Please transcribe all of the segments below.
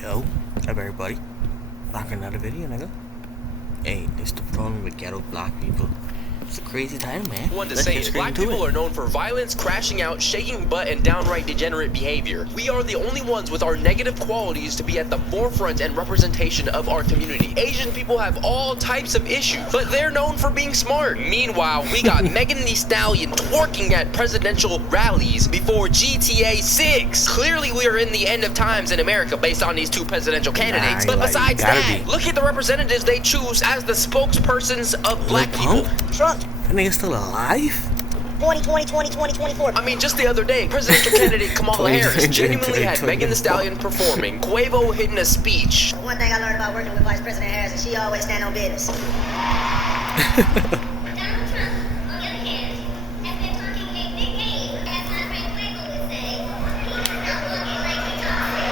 Yo, what's up everybody? Back in another video, nigga. Hey, this the problem with ghetto black people. It's a crazy time, man. One to Let's say get it. straight Black into people it. are known for violence, crashing out, shaking butt, and downright degenerate behavior. We are the only ones with our negative qualities to be at the forefront and representation of our community. Asian people have all types of issues, but they're known for being smart. Meanwhile, we got Megan Thee Stallion twerking at presidential rallies before GTA 6. Clearly, we are in the end of times in America based on these two presidential candidates. Nah, But like, besides gotta that, be. look at the representatives they choose as the spokespersons of black people. Trump, That nigga still alive? 2024. I mean, just the other day, presidential candidate Kamala Harris genuinely had Megan Thee Stallion performing, Quavo hitting a speech. One thing I learned about working with Vice President Harris is she always stand on business. Donald Trump, on the other hand, has been talking a big game, as my friend Quavo would say. He is not looking like he talks.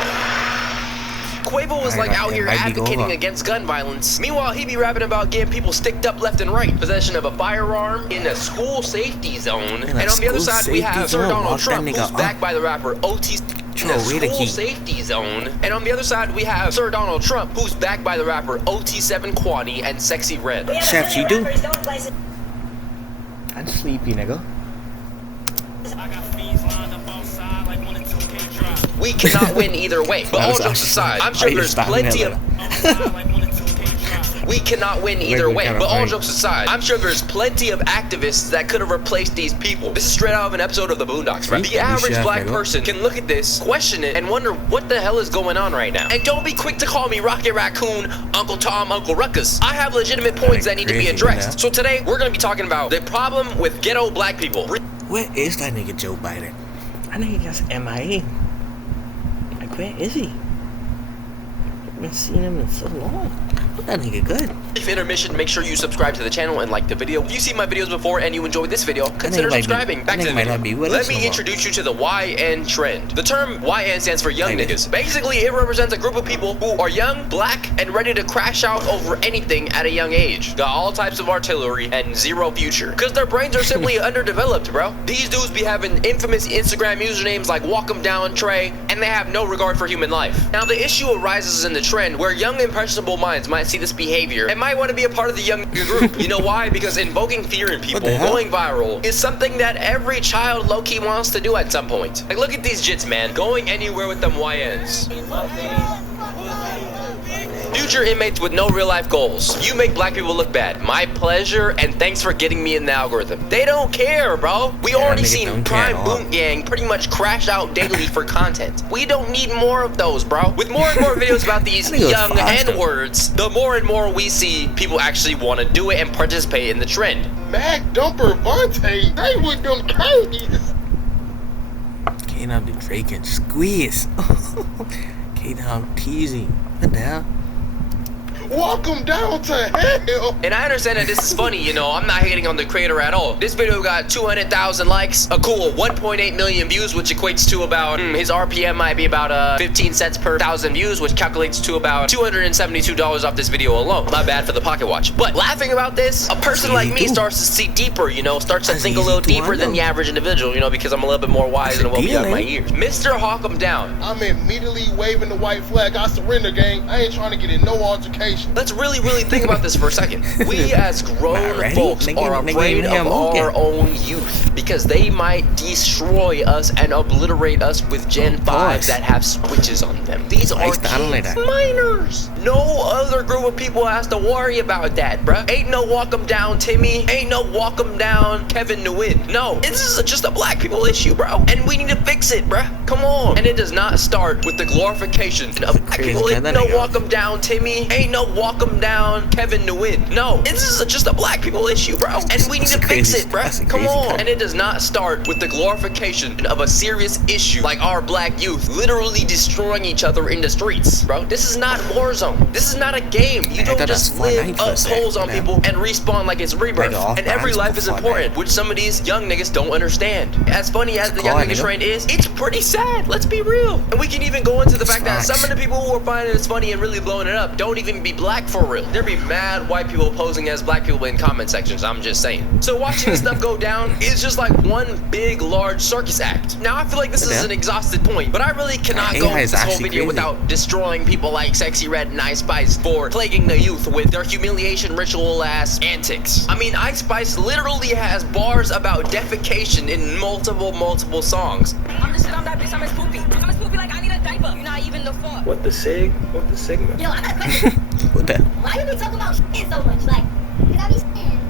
Quavo was like out here advocating against gun violence. Meanwhile, he be rapping about getting people sticked up left and right. Possession of a firearm in a school safety zone. And on the other side, we have Sir Donald Trump, who's backed by the rapper OT. In a school safety zone. And on the other side, we have Sir Donald Trump, who's backed by the rapper OT7 Kwani and Sexy Red. Chef, you do? I'm sleepy, nigga. We cannot win either way. But all jokes aside, I'm sure there's plenty of... We cannot win either way, but all jokes aside, I'm sure there's plenty of activists that could have replaced these people. This is straight out of an episode of the Boondocks, right? The average black person can look at this, question it, and wonder what the hell is going on right now. And don't be quick to call me Rocket Raccoon, Uncle Tom, Uncle Ruckus. I have legitimate points that need to be addressed. So today, we're going to be talking about the problem with ghetto black people. Where is that nigga Joe Biden? That nigga just MIA. Like, where is he? I haven't seen him in so long. That nigga good. Brief intermission, make sure you subscribe to the channel and like the video. If you've seen my videos before and you enjoyed this video, consider subscribing. Back to the video. Let me introduce you to the YN trend. The term YN stands for young niggas. Basically, it represents a group of people who are young, black, and ready to crash out over anything at a young age. Got all types of artillery and zero future. Cause their brains are simply underdeveloped, bro. These dudes be having infamous Instagram usernames like Walk 'em Down Trey, and they have no regard for human life. Now the issue arises in the trend where young impressionable minds might see this behavior and might want to be a part of the young group. You know why? Because invoking fear in people, going viral, is something that every child low-key wants to do at some point. Like, look at these jits, man. Going anywhere with them YNs. Future inmates with no real-life goals. You make black people look bad. My pleasure, and thanks for getting me in the algorithm. They don't care, bro. We already seen Prime Boot Gang pretty much crash out daily for content. We don't need more of those, bro. With more and more videos about these young N-words, the more and more we see people actually want to do it and participate in the trend. Mac Dumper Vontae, they with them candies. K-Dom the Drake and Squeeze. K-Dom teasing. What the hell? Walk them down to hell. And I understand that this is funny, you know, I'm not hating on the creator at all. This video got 200,000 likes, a cool 1.8 million views, which equates to about, his RPM might be about 15 cents per 1,000 views, which calculates to about $272 off this video alone. Not bad for the pocket watch. But laughing about this, a person like me starts to see deeper, you know, starts to think a little deeper than the average individual, you know, because I'm a little bit more wise and well beyond my years. Mr. Hawk 'em Down. I'm immediately waving the white flag. I surrender, gang. I ain't trying to get in no altercation. Let's really think about this for a second. We as grown folks are afraid of our own youth because they might destroy us and obliterate us with Gen 5s that have switches on them. These are kids, minors. No other group of people has to worry about that, bruh. Ain't no Walk 'em Down Timmy. Ain't no Walk 'em Down Kevin Nguyen. No, this is just a black people issue, bro. And we need to fix it, bruh. Come on. And it does not start with the glorification of black people. Ain't no Walk 'em Down Timmy. Ain't no Walk 'em Down Kevin Nguyen. No, this is just a black people issue, bro. And we need to fix it, bro. Come on. And it does not start with the glorification of a serious issue like our black youth literally destroying each other in the streets, bro. This is not Warzone. This is not a game. You don't just live up holes on people and respawn like it's Rebirth. And every life is important, which some of these young niggas don't understand. As funny as the young nigga trend is, it's pretty sad. Let's be real. And we can even go into the fact that some of the people who are finding this funny and really blowing it up don't even be black for real. There'd be mad white people posing as black people in comment sections, I'm just saying. So watching this stuff go down is just like one big, large circus act. Now I feel like this is an exhausted point, but I really cannot go through this whole video without destroying people like Sexy Red and Ice Spice for plaguing the youth with their humiliation ritual ass antics. I mean, Ice Spice literally has bars about defecation in multiple songs. I'm the shit, I'm that bitch, I'm as poopy. I'm as poopy like I need a diaper. You're not even the fuck. What the sig? What the sigma? Yo, I got a question. What the? Why you be talking about shit so much? Like, cause I be saying.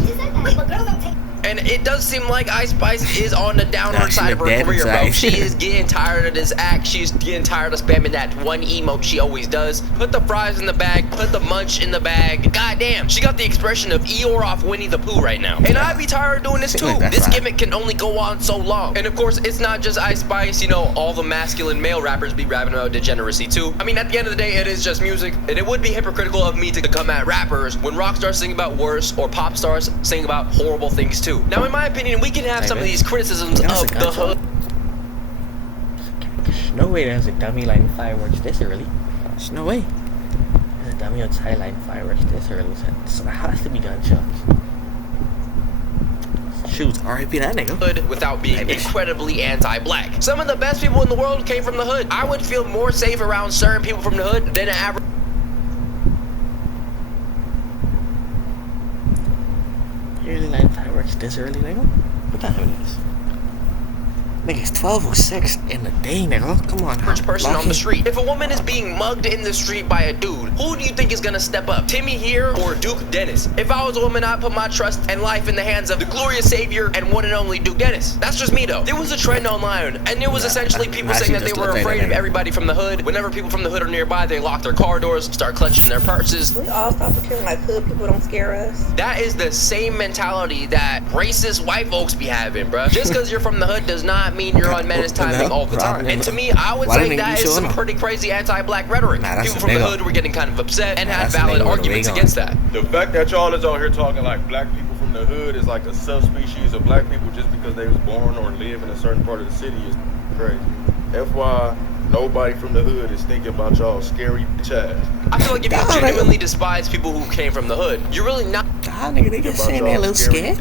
You just said that. Wait, but girls don't take. And it does seem like Ice Spice is on the downward side of her career, bro. She is getting tired of this act. She's getting tired of spamming that one emote she always does. Put the fries in the bag, put the munch in the bag. God damn, she got the expression of Eeyore off Winnie the Pooh right now. And I'd be tired of doing this too. This gimmick can only go on so long. And of course, it's not just Ice Spice. You know, all the masculine male rappers be rapping about degeneracy too. I mean, at the end of the day, it is just music. And it would be hypocritical of me to come at rappers when rock stars sing about worse or pop stars sing about horrible things too. Now, in my opinion, we can have some of these criticisms of the hood. No way there's a dummy lighting fireworks this early. There's no way. There's a dummy outside lighting fireworks this early. So there has to be gunshots. Shoot, R.I.P. that nigga. Hood without being incredibly anti-black. Some of the best people in the world came from the hood. I would feel more safe around certain people from the hood than an average. Early lighting fireworks this early, nigga? What time it is? Nigga, it's 12:06 in the day, nigga. Come on, Person on the street. If a woman is being mugged in the street by a dude, who do you think is gonna step up? Timmy here or Duke Dennis? If I was a woman, I'd put my trust and life in the hands of the glorious savior and one and only Duke Dennis. That's just me though. There was a trend online, and it was essentially people saying that they were afraid of everybody from the hood. Whenever people from the hood are nearby, they lock their car doors, start clutching their purses. We all stop pretending like hood people don't scare us. That is the same mentality that racist white folks be having, bruh. Just because you're from the hood does not mean you're on menace timing all the time. And to me, I would say that is some pretty crazy anti-black rhetoric. People from the hood were getting kind of upset and had valid arguments against that. The fact that y'all is out here talking like black people from the hood is like a subspecies of black people just because they was born or live in a certain part of the city is crazy. FYI, nobody from the hood is thinking about y'all scary bitch ass. I feel like if you genuinely despise people who came from the hood, you're really not. Nigga, they just saying they're a little scared.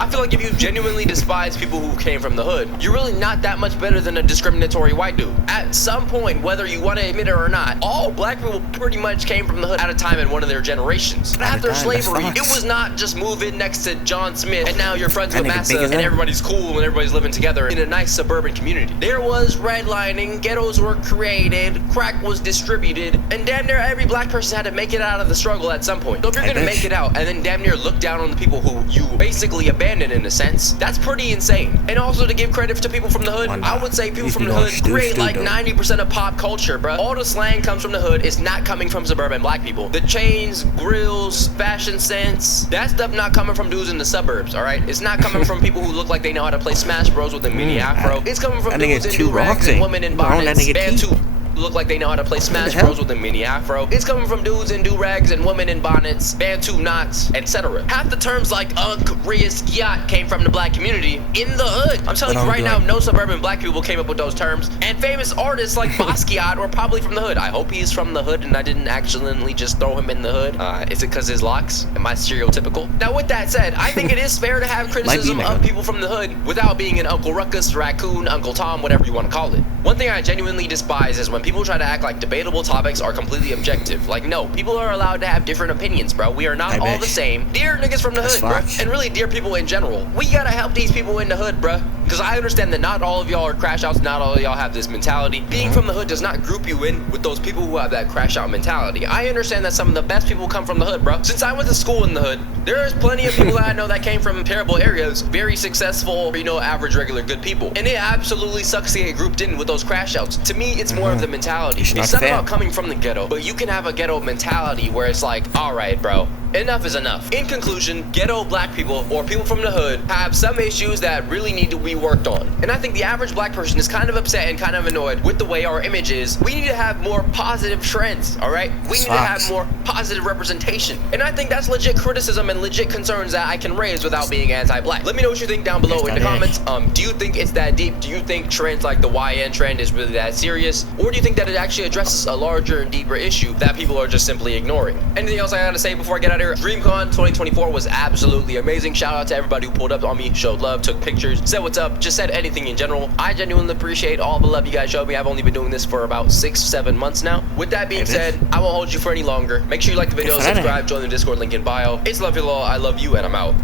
I feel like if you genuinely despise people who came from the hood, you're really not that much better than a discriminatory white dude. At some point, whether you want to admit it or not, all black people pretty much came from the hood at a time in one of their generations. After slavery, it was not just move in next to John Smith and now you're friends with Massa and everybody's cool and everybody's living together in a nice suburban community. There was redlining, ghettos were created, crack was distributed, and damn near every black person had to make it out of the struggle at some point. So if you're gonna make it out and then damn near look down on the people who you basically abandoned in a sense, that's pretty insane. And also to give credit to people from the hood, I would say people from the hood create like 90% of pop culture, bruh. All the slang comes from the hood. It's not coming from suburban black people. The chains, grills, fashion sense, that stuff not coming from dudes in the suburbs, alright? It's not coming from people who look like they know how to play Smash Bros with a mini afro. It's coming from dudes in do-rags and women in bonnets, Bantu look like they know how to play Smash Bros with a mini afro. It's coming from dudes in do-rags and women in bonnets, Bantu knots, etc. Half the terms like unk, riz, yacht came from the black community in the hood. I'm telling you right now, no suburban black people came up with those terms. And famous artists like Basquiat were probably from the hood. I hope he's from the hood and I didn't accidentally just throw him in the hood. Is it because his locks? Am I stereotypical? Now with that said, I think it is fair to have criticism of people from the hood without being an Uncle Ruckus, Raccoon, Uncle Tom, whatever you want to call it. One thing I genuinely despise is when people try to act like debatable topics are completely objective. Like, no, people are allowed to have different opinions, bro. We are not all the same. Dear niggas from the hood, bro. And really, dear people in general. We gotta help these people in the hood, bro. Because I understand that not all of y'all are crash outs, not all of y'all have this mentality. Being from the hood does not group you in with those people who have that crash out mentality. I understand that some of the best people come from the hood, bro. Since I went to school in the hood, there's plenty of people that I know that came from terrible areas, very successful, you know, average, regular, good people. And it absolutely sucks to get grouped in with those crash outs. To me, it's more of the mentality. It's not about coming from the ghetto, but you can have a ghetto mentality where it's like, all right, bro, enough is enough. In conclusion, ghetto black people or people from the hood have some issues that really need to be worked on. And I think the average black person is kind of upset and kind of annoyed with the way our image is. We need to have more positive trends, all right? We need to have more positive representation. And I think that's legit criticism and legit concerns that I can raise without being anti-black. Let me know what you think down below in the comments. Do you think it's that deep? Do you think trends like the YN trend is really that serious? Or do you think that it actually addresses a larger and deeper issue that people are just simply ignoring? Anything else I gotta say before I get out of here? DreamCon 2024 was absolutely amazing. Shout out to everybody who pulled up on me, showed love, took pictures, said what's up, just said anything in general. I genuinely appreciate all the love you guys showed me. I've only been doing this for about 6-7 months now. With that being said, I won't hold you for any longer. Make sure you like the video, subscribe, join the Discord link in bio. It's love you all, I love you, and I'm out.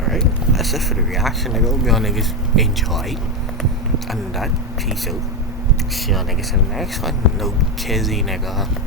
Alright, that's it for the reaction. I hope y'all niggas enjoyed. And that, peace out. See y'all niggas in the next one. No kizzy, nigga.